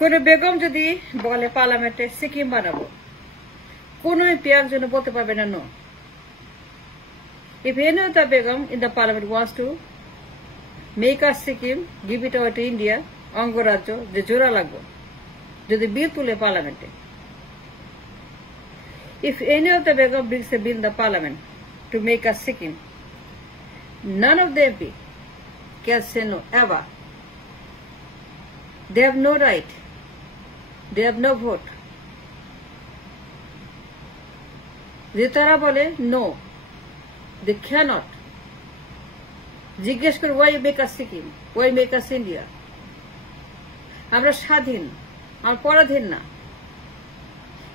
কোন বেগম যদি বলে পার্লামেন্টে সিকিম বানাবো, কোন এমপি একজন বলতে পারবে না no. If any of the Begum in the parliament wants to make us Sikkim, give it over to India, অঙ্গরাজ্য যে জোড়া লাগবে যদি বিল তুলে পার্লামেন্টে। If any of the Begum brings a bill in the parliament to make us Sikkim, none of the MP can say no ever. They have no right. They have no vote. যে তারা বলে no, they cannot. জিজ্ঞেস করে why make us Sikkim, why make us India? আমরা স্বাধীন, আমরা পরাধীন না।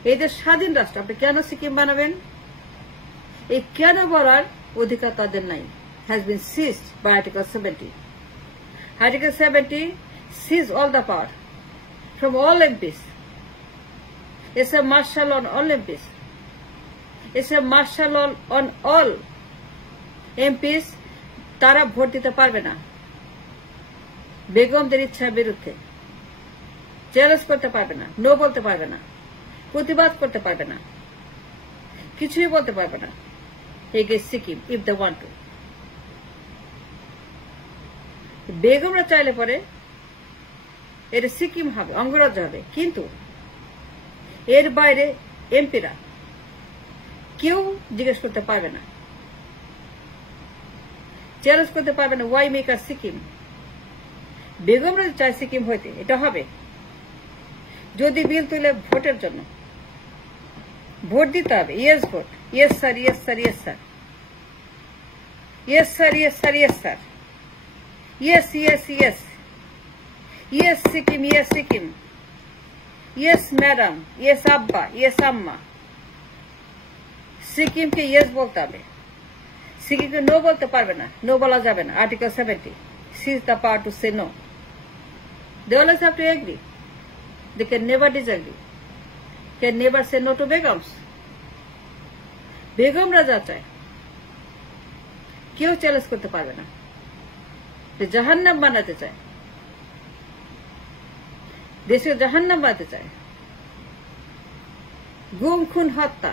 এই দেশ স্বাধীন রাষ্ট্র, আপনি কেন সিকিম বানাবেন? এই কেন বলার অধিকার তাদের নাই। has been seized by Article 70. Article 70 seizes all the power from all MPs. It's a martial law on all MPs. It's a martial law on all MPs. তারা ভোট দিতে পারবে না বেগমদের ইচ্ছার বিরুদ্ধে, চ্যালেঞ্জ করতে পারবে না, নো বলতে পারবে না, প্রতিবাদ করতে পারবে না, কিছুই বলতে পারবে না against Sikkim if they want to. বেগমরা চাইলে পরে এটা সিকিম হবে, অঙ্গরাজ্য হবে, কিন্তু এর বাইরে এমপিরা কেউ জিজ্ঞেস করতে পারবে না, চ্যালেঞ্জ করতে পারবে না ওয়াই মেক আস সিকিম। বেগমরা চায় সিকিম হইতে, এটা হবে যদি বিল তুলে ভোটের জন্য ভোট দিতে হবে। Yes vote, yes sir, yes sir, yes sir, yes sir, yes sir, yes sir, yes yes yes, yes Sikkim, ইয়েস সিকিম, ইয়েস ম্যাডাম, ইয়েস আব্বা, ইয়েস আম্মা। সিকিমকে ইয়েস বলতে হবে, সিকিমকে নো বলতে পারবে না, নো বলা যাবে না। আর্টিকেল 70 seizes the power to say no. They always have to agree. They can never disagree. Can never say no to Begums. বেগমরা যা চায় কেউ চ্যালেঞ্জ করতে পারবে না। যে জাহান্নাম বানাতে চায়, দেশে জাহান্নাম বানাতে চায়, গুম খুন হত্যা,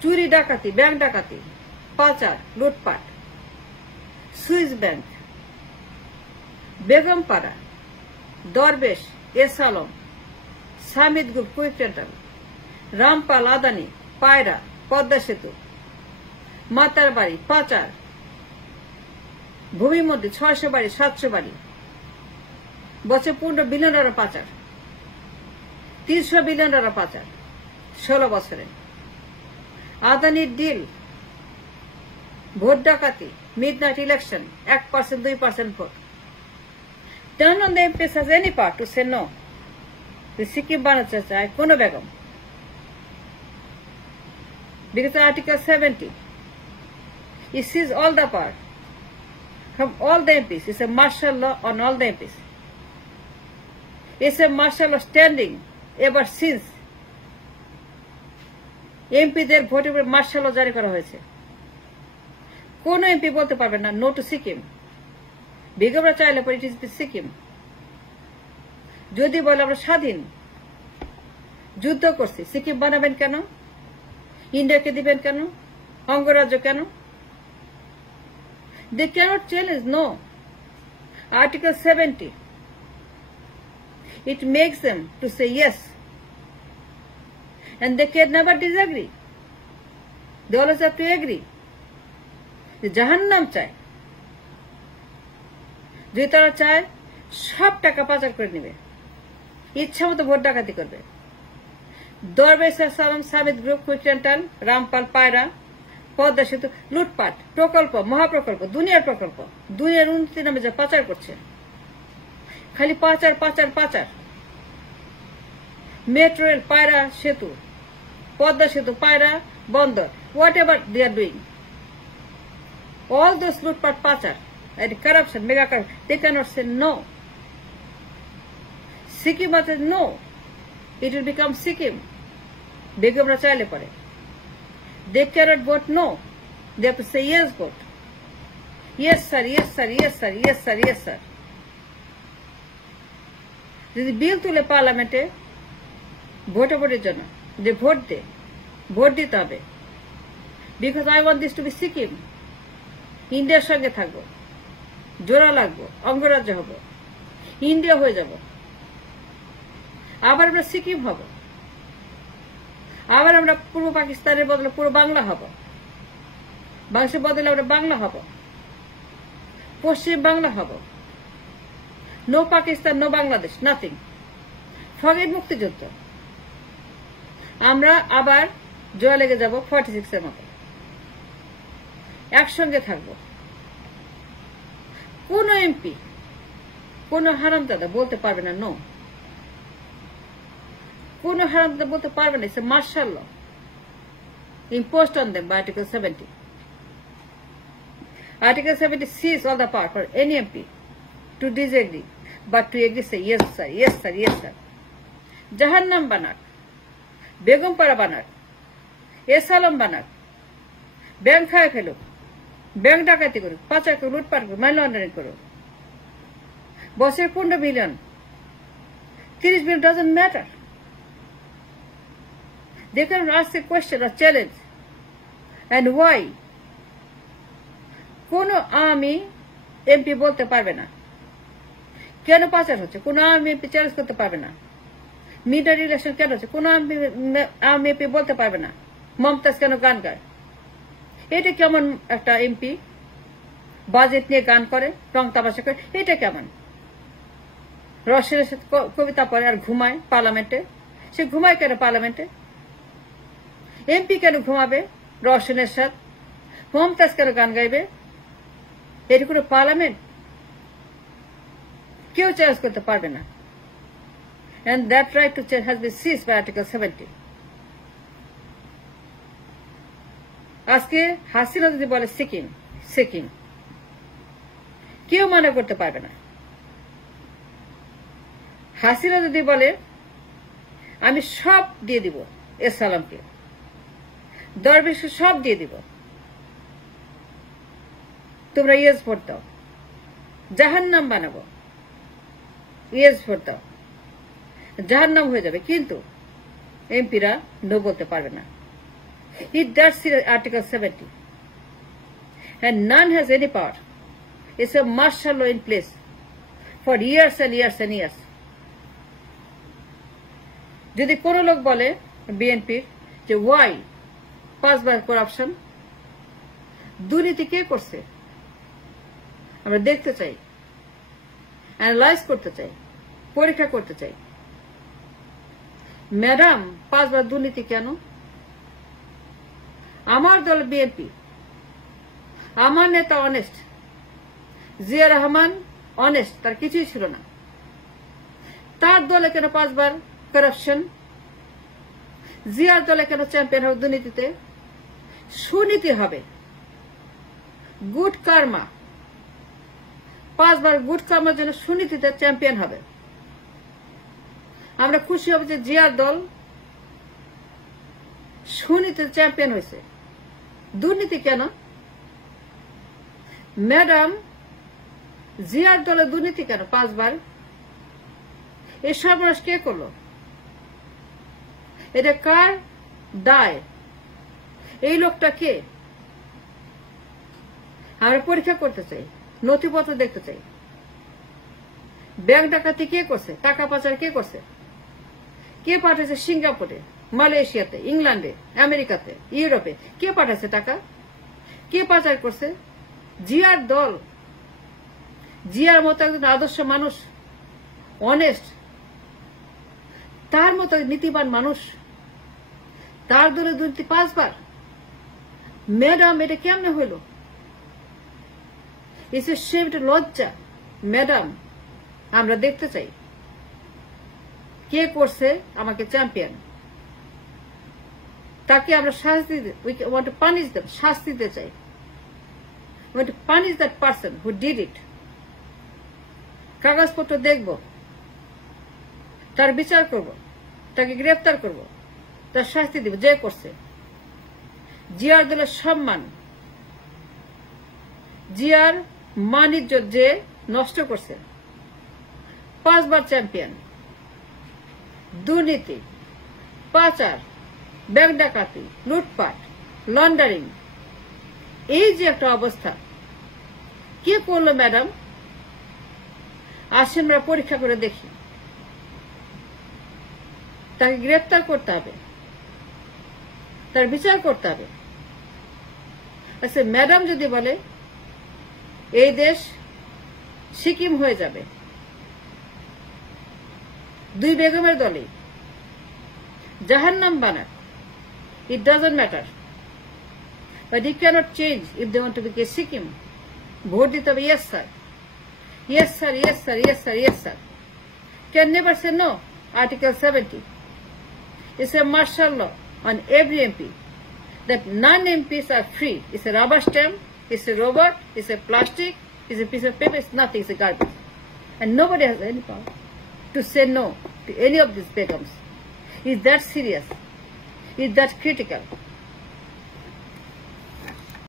চুরি ডাকাতি, ব্যাংক ডাকাতি, পাচার, লুটপাট, সুইস ব্যাংক, বেগমপাড়া, দরবেশ, এস Alam, Samid group, quick rental, Rampal, আদানি, পায়রা, পদ্মা সেতু, মাতার বাড়ি, পাচার, ভূমি মন্ত্রী, 600 বাড়ি, 700 বাড়ি, বছর 15 বিলিয়ন ডলার পাচার, 300 বিলিয়ন ডলার পাচার 16 বছরে। আদানির ডিল, ভোট ডাকাতি, midnight election, 1%, 2% vote. None of the MPs has any part to say no. The Sikkim বানাতে চায় কোন Begum, because Article 70 it seizes all the power from all the MPs. It's a martial law on all the MPs. It's a martial law standing ever since এমপিদের ভোটের উপর মার্শাল ল জারি করা হয়েছে। কোন এমপি বলতে পারবে না নো টু সিকিম। বেগমরা চাইলে পরে ইট ইজ সিকিম। যদি বলে আমরা স্বাধীন, যুদ্ধ করছি, সিকিম বানাবেন কেন? ইন্ডিয়াকে দিবেন কেন? অঙ্গরাজ্য কেন? They can't challenge no. Article 70 it makes them to say yes, and they can never disagree. They always have to agree. যে জাহান্নাম চায়, যদি তারা চায় সব টাকা পাচার করে নেবে, ইচ্ছা মতো ভোট ডাকাতি করবে। দরবেশ, সালাম, Samid group, quick rental, Rampal, পায়রা, পদ্মা সেতু, লুটপাট, প্রকল্প, মহাপ্রকল্প, দুনিয়ার প্রকল্প, দুনিয়ার উন্নতি নামে যা পাচার করছে, খালি পাচার পাচার পাচার। মেট্রো রেল, পায়রা সেতু, পদ্মা সেতু, পায়রা বন্দর, whatever they are doing, all those লুটপাট, পাচার, corruption, mega corruption, they cannot say no. Sikkim says no, it will become Sikkim. বেগমরা চাইলে পরে they cannot vote no, they have to say yes vote. Yes sir, yes sir, yes sir, yes sir, yes sir. যদি বিল তুলে পার্লামেন্টে ভোটাভুটির জন্য যে vote দিতে হবে, because I want this to be Sikkim, ইন্ডিয়ার সঙ্গে থাকবো, জোড়া লাগবো, অঙ্গরাজ্য হব, ইন্ডিয়া হয়ে যাব, আবার আমরা সিকিম হব, আবার আমরা পূর্ব পাকিস্তানের বদলে পূর্ব বাংলা হব, বাংলাদেশের বদলে আমরা বাংলা হব, পশ্চিম বাংলা হব, no Pakistan, no Bangladesh, nothing, forget মুক্তিযুদ্ধ। আমরা আবার জোয়া লেগে যাব 46 এর মতো, একসঙ্গে থাকবো। কোন এমপি, কোন হারামজাদা বলতে পারবে না নো, কোন হারামজাদা বলতে পারবে না it's a martial law imposed on them by Article 70. Article 70 sees all the power for any MP to disagree, but to agree say yes sir, yes sir, yes sir. Jahannam banak, Begumpara banak, Esalam banak, bank খায় ফেলুক, ব্যাংক ডাকাতি করুক, পাচার করুক, লুটপাট করুক, money laundering করুক, বছরে 15 বিলিয়ন, 30 billion, doesn't matter. They can ask a question or challenge. And why? কোন আওয়ামী এমপি বলতে পারবে না কেন পাচার হচ্ছে, কোন আওয়ামী এমপি চ্যালেঞ্জ করতে পারবে না মিডিয়া রিলেশন কেন হচ্ছে, কোন আওয়ামী এমপি বলতে পারবে না মমতাজ কেন গান গায়। এটা কেমন একটা এমপি বাজেট নিয়ে গান করে, রং তামাশা করে, এটা কেমন? রসের কবিতা পড়ে আর ঘুমায় পার্লামেন্টে। সে ঘুমায় কেন পার্লামেন্টে? এমপি কেন ঘুমাবে রওশনের সাথে? মমতাজ কেন গান গাইবে? এটি কোনো পার্লামেন্ট? কেউ চ্যালেঞ্জ করতে পারবে না। And that right to change has been seized by Article 70. আজকে হাসিনা যদি বলে সিকিম, সিকিম কেউ মানা করতে পারবে না। হাসিনা যদি বলে আমি সব দিয়ে দিব এসালামকে, দরবেশকে সব দিয়ে দিব, তোমরা ইয়েস ভোট দাও, জাহান্নাম বানাবো, ইয়েস ভোট দাও, জাহান্নাম হয়ে যাবে, কিন্তু এমপিরা নো বলতে পারবে না। It does see Article 70, and none has any power. It's a martial law in place for years and years and years. যদি কোন লোক বলে বিএনপির যে ওয়াই 5 বার করাপশন, দুর্নীতি কে করছে আমরা দেখতে চাই, অ্যানালাইজ করতে চাই, পরীক্ষা করতে চাই। ম্যাডাম 5 বার দুর্নীতি কেন? আমার দল বিএনপি, আমার নেতা অনেস্ট, জিয়া রহমান অনেস্ট, তার কিছুই ছিল না, তার দলে কেন 5 বার করাপশন? জিয়ার দলে কেন চ্যাম্পিয়ন হবে দুর্নীতিতে? সুনীতি হবে, গুড কার্মা, 5 বার গুড কার্মার জন্য সুনীতিতে চ্যাম্পিয়ন হবে। আমরা খুশি হব যে জিয়ার দল সুনীতিতে চ্যাম্পিয়ন হয়েছে। দুর্নীতি কেন? ম্যাডাম জিয়ার দলে দুর্নীতি কেন 5 বার? এই সর্বনাশ কে করলো? এটা কার দায়? এই লোকটা কে? আমরা পরীক্ষা করতে চাই, নথিপত্র দেখতে চাই। ব্যাংক ডাকাতি কে করছে? টাকা পাচার কে করছে? কে পাঠাইছে সিঙ্গাপুরে, মালয়েশিয়াতে, ইংল্যান্ডে, আমেরিকাতে, ইউরোপে? কে পাঠাইছে টাকা? কে পাচার করছে? জিয়ার দল, জিয়ার মতো একজন আদর্শ মানুষ, অনেস্ট, তার মতো নীতিবান মানুষ, তার দলে দুর্নীতি 5 বার। ম্যাডাম এটা কেমনে হইল? এসে সে লজ্জা। ম্যাডাম আমরা দেখতে চাই কে করছে আমাকে চ্যাম্পিয়ন, তাকে আমরা শাস্তি পানিশ দেব, শাস্তি দিতে চাই। Punish that person who did it. কাগজপত্র দেখব, তার বিচার করব, তাকে গ্রেফতার করব, তার শাস্তি দিব যে করছে। জিয়ার দলের সম্মান, জিয়ার মান ইজ্জত যে নষ্ট করছে, 5 বার চ্যাম্পিয়ন, দুর্নীতি, পাচার, ব্যাংক ডাকাতি, লুটপাট, লন্ডারিং, এই যে একটা অবস্থা কে করলো ম্যাডাম? আসেন আমরা পরীক্ষা করে দেখি। তাকে গ্রেপ্তার করতে হবে, তার বিচার করতে হবে। আচ্ছা, ম্যাডাম যদি বলে এই দেশ সিকিম হয়ে যাবে, দুই বেগমের দলে জাহান্নাম বানাক, it doesn't matter, but you cannot change if they want to be Sikkim. Vote দিতে হবে yes sir, yes sir, yes sir, yes sir, yes sir. Can never say no. Article 70 is a martial law on every MP that non-MPs are free. It's a rubber stamp, it's a robot, it's a plastic, it's a piece of paper, it's nothing, it's a garbage. And nobody has any power to say no to any of these begums. Is that serious? Is that critical?